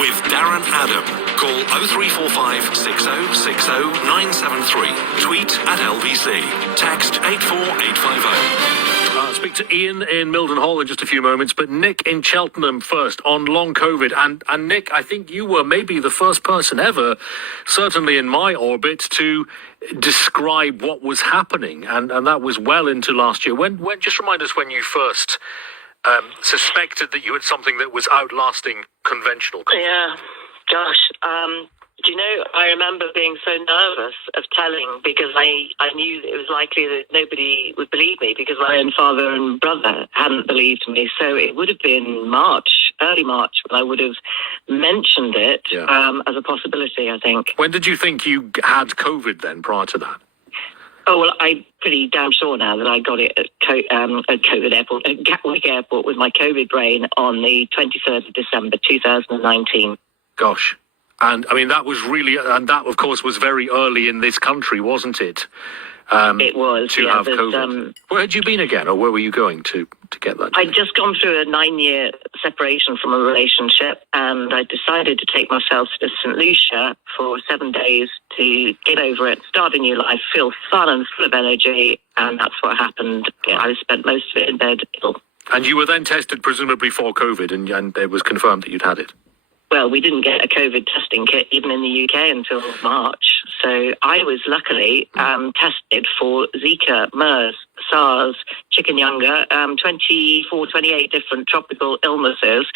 with Darren Adam. Call 0345 6060 973. Tweet at LBC. Text 84850. Speak to Ian in Mildenhall in just a few moments, but Nick in Cheltenham first on long COVID. And Nick, I think you were maybe the first person ever, certainly in my orbit, to describe what was happening, and that was well into last year. When just remind us when you first suspected that you had something that was outlasting conventional COVID. Yeah, gosh. Do you know, I remember being so nervous of telling because I knew that it was likely that nobody would believe me because my own father and brother hadn't believed me. So it would have been March, early March, when I would have mentioned it as a possibility, I think. When did you think you had COVID then, prior to that? Oh, well, I'm pretty damn sure now that I got it at COVID Airport, at Gatwick Airport with my COVID brain on the 23rd of December, 2019. Gosh. And, I mean, that was really, and that, of course, was very early in this country, wasn't it? It was, to have COVID. Where had you been again, or where were you going to get that? I'd just gone through a 9-year separation from a relationship, and I decided to take myself to St. Lucia for 7 days to get over it, start a new life, feel fun and full of energy, and that's what happened. I spent most of it in bed ill. And you were then tested, presumably, for COVID, and it was confirmed that you'd had it? Well, we didn't get a COVID testing kit even in the UK until March. So I was luckily tested for Zika, MERS, SARS, chikungunya, 24, 28 different tropical illnesses,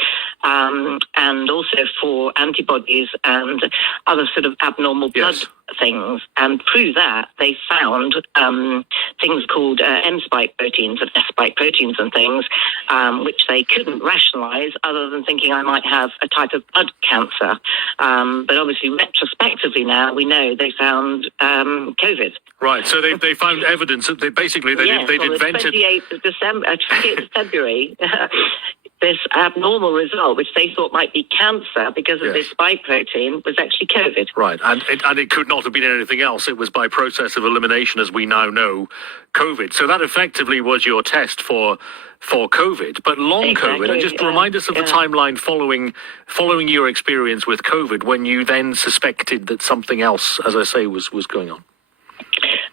and also for antibodies and other sort of abnormal blood things. And through that, they found things called M-spike proteins and S-spike proteins and things, which they couldn't rationalize other than thinking I might have a type of blood cancer. But obviously, retrospectively now, we know they found COVID. Right, so they found evidence that they'd invented... The 28th of December, 28th of February, this abnormal result, which they thought might be cancer because of this spike protein, was actually COVID. Right, and it could not have been anything else. It was by process of elimination, as we now know, COVID. So that effectively was your test for COVID, but long COVID. And just remind us of the timeline following your experience with COVID, when you then suspected that something else, as I say, was going on.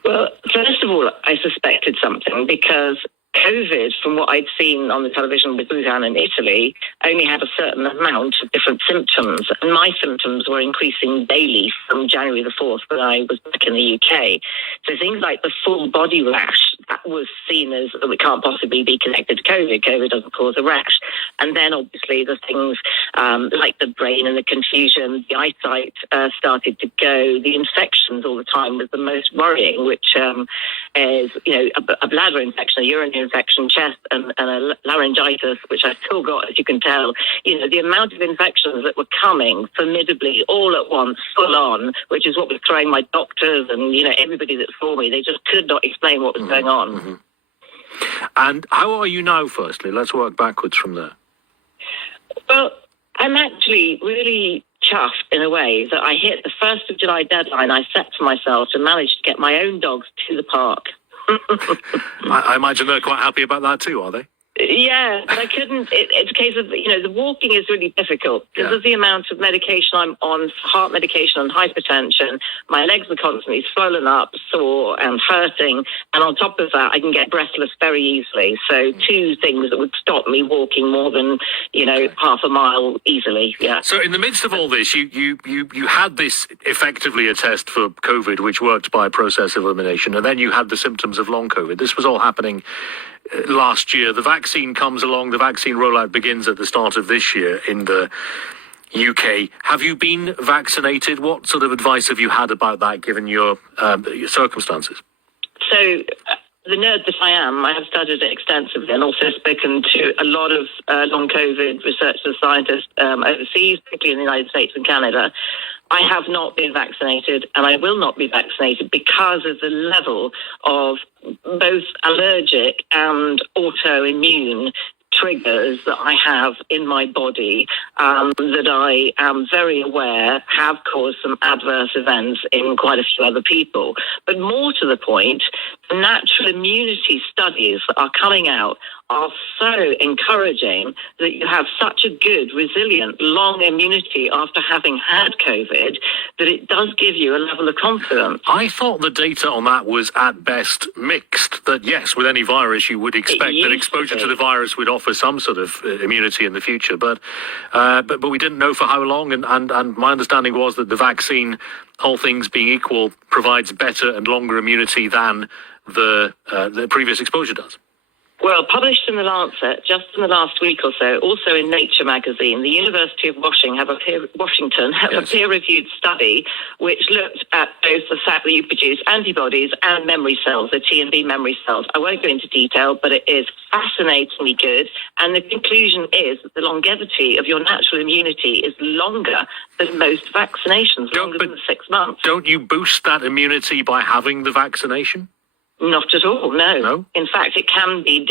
Well, first of all, I suspected something because COVID, from what I'd seen on the television with Wuhan in Italy, only had a certain amount of different symptoms. And my symptoms were increasing daily from January the 4th when I was back in the UK. So things like the full body rash, that was seen as, it can't possibly be connected to COVID. COVID doesn't cause a rash. And then obviously the things like the brain and the confusion, the eyesight started to go. The infections all the time was the most worrying, which is, a bladder infection, a urinary infection, chest, and a laryngitis, which I still got, as you can tell. The amount of infections that were coming formidably all at once, full on, which is what was throwing my doctors and, everybody that saw me. They just could not explain what was going on. Mm-hmm. And how are you now, firstly? Let's work backwards from there. Well, I'm actually really chuffed in a way that I hit the 1st of July deadline I set for myself to manage to get my own dogs to the park. I imagine they're quite happy about that too, are they? Yeah, but I couldn't. It's a case of, the walking is really difficult because of the amount of medication I'm on, heart medication and hypertension. My legs are constantly swollen up, sore and hurting. And on top of that, I can get breathless very easily. So 2 things that would stop me walking more than, half a mile easily. Yeah. So in the midst of all this, you had this effectively a test for COVID, which worked by process of elimination. And then you had the symptoms of long COVID. This was all happening last year. The vaccine comes along. The vaccine rollout begins at the start of this year in the UK. Have you been vaccinated? What sort of advice have you had about that, given your circumstances? So, the nerd that I am, I have studied it extensively and also spoken to a lot of long COVID researchers and scientists overseas, particularly in the United States and Canada. I have not been vaccinated, and I will not be vaccinated because of the level of both allergic and autoimmune triggers that I have in my body that I am very aware have caused some adverse events in quite a few other people. But more to the point, the natural immunity studies that are coming out are so encouraging that you have such a good, resilient, long immunity after having had COVID that it does give you a level of confidence. I thought the data on that was at best mixed, that yes, with any virus you would expect that exposure to the virus would offer some sort of immunity in the future, but we didn't know for how long, and my understanding was that the vaccine, all things being equal, provides better and longer immunity than the previous exposure does. Well, published in The Lancet just in the last week or so, also in Nature magazine, the University of Washington have a peer-reviewed study which looked at both the fact that you produce antibodies and memory cells, the T and B memory cells. I won't go into detail, but it is fascinatingly good. And the conclusion is that the longevity of your natural immunity is longer than most vaccinations, longer than 6 months. Don't you boost that immunity by having the vaccination? Not at all, no. In fact, it can be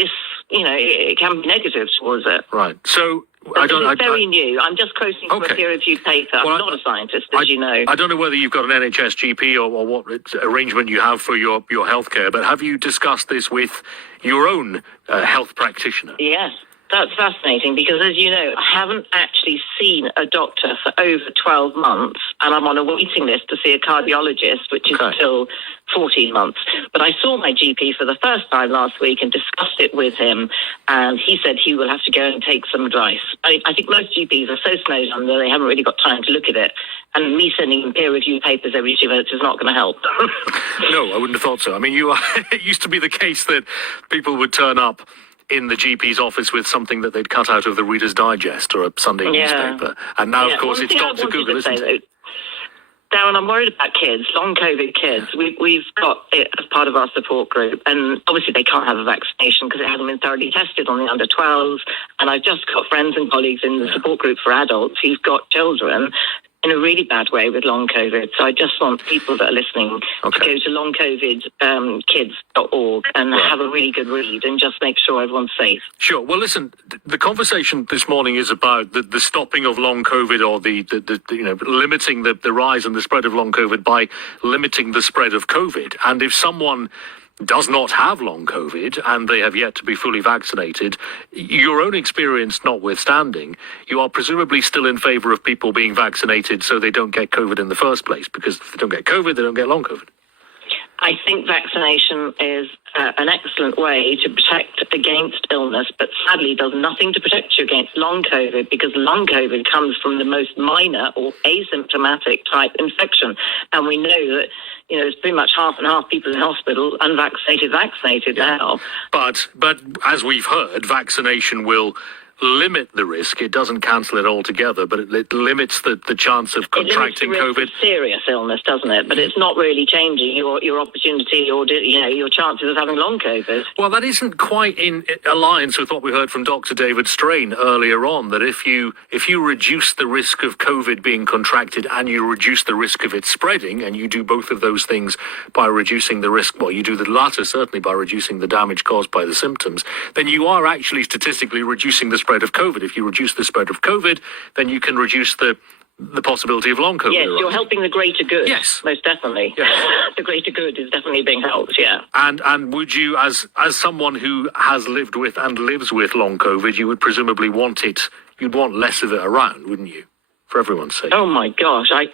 it can be negative towards it. Right. So it's very new. I'm just quoting from a peer-reviewed paper. I'm not a scientist, as you know. I don't know whether you've got an NHS GP or what arrangement you have for your healthcare, but have you discussed this with your own health practitioner? Yes. That's fascinating because, as you know, I haven't actually seen a doctor for over 12 months, and I'm on a waiting list to see a cardiologist, which is still 14 months. But I saw my GP for the first time last week and discussed it with him, and he said he will have to go and take some advice. I think most GPs are so snowed under they haven't really got time to look at it, and me sending him peer-reviewed papers every 2 minutes is not going to help. No, I wouldn't have thought so. I mean, it used to be the case that people would turn up in the GP's office with something that they'd cut out of the Reader's Digest or a Sunday newspaper. And now, of course, it's Dr. Google, isn't it? Darren, I'm worried about kids, long COVID kids. We've got it as part of our support group. And obviously they can't have a vaccination because it hasn't been thoroughly tested on the under 12s. And I've just got friends and colleagues in the support group for adults who've got children in a really bad way with long COVID. So I just want people that are listening to go to longcovidkids.org and have a really good read and just make sure everyone's safe. Sure. Well, listen, the conversation this morning is about the stopping of long COVID, or the limiting the rise and the spread of long COVID by limiting the spread of COVID. And if someone does not have long COVID and they have yet to be fully vaccinated, your own experience notwithstanding, you are presumably still in favour of people being vaccinated so they don't get COVID in the first place, because if they don't get COVID, they don't get long COVID. I think vaccination is an excellent way to protect against illness, but sadly does nothing to protect you against long COVID, because long COVID comes from the most minor or asymptomatic type infection. And we know that there's pretty much half and half people in hospital, unvaccinated, vaccinated now. But as we've heard, vaccination will limit the risk. It doesn't cancel it altogether, but it limits the chance of contracting COVID. Of serious illness, doesn't it? But it's not really changing your opportunity or your chances of having long COVID. Well, that isn't quite in alliance with what we heard from Dr. David Strain earlier on, that if you reduce the risk of COVID being contracted and you reduce the risk of it spreading, and you do both of those things by reducing the risk, well, you do the latter certainly by reducing the damage caused by the symptoms, then you are actually statistically reducing the spread of COVID. If you reduce the spread of COVID, then you can reduce the possibility of long COVID. Yes, you're helping the greater good. Yes. Most definitely. Yes. The greater good is definitely being helped, yeah. And would you, as someone who has lived with and lives with long COVID, you would presumably you'd want less of it around, wouldn't you? For everyone's sake. Oh my gosh, I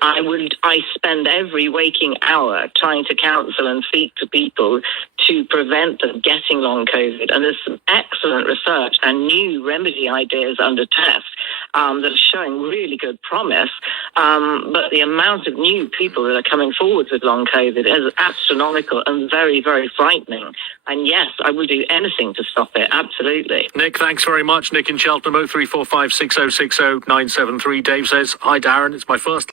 spend every waking hour trying to counsel and speak to people to prevent them getting long COVID. And there's some excellent research and new remedy ideas under test that are showing really good promise. But the amount of new people that are coming forward with long COVID is astronomical and very, very frightening. And yes, I would do anything to stop it, absolutely. Nick, thanks very much. Nick in Cheltenham, 0345 6060 973. Dave says, hi Darren, it's my first